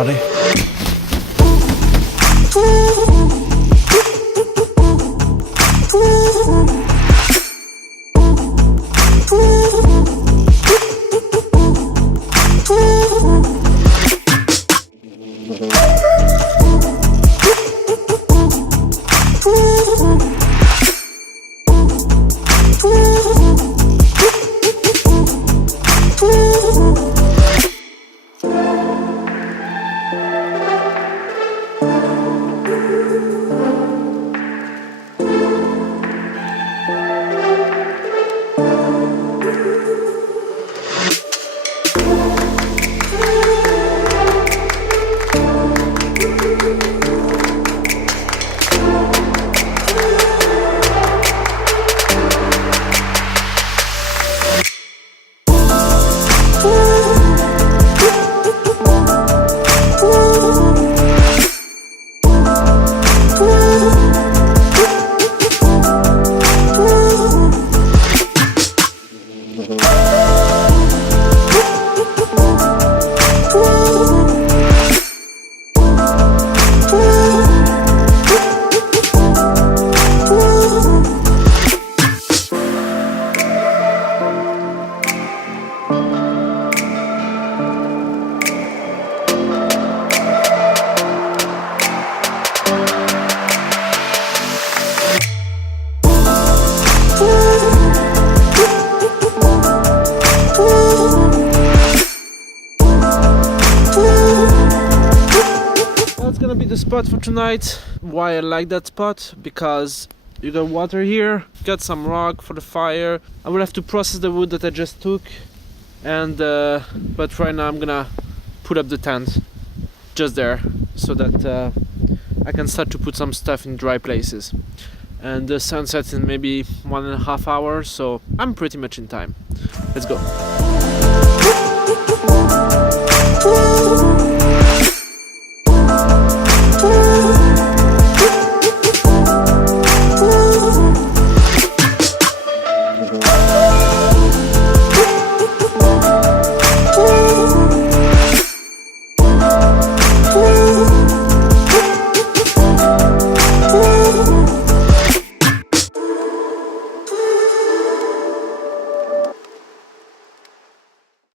party. The spot for tonight. Why I like that spot? Because you got water here, got some rock for the fire. I will have to process the wood that I just took, and but right now I'm gonna put up the tent just there so that I can start to put some stuff in dry places. And the sun sets in maybe 1.5 hours, so I'm pretty much in time. Let's go.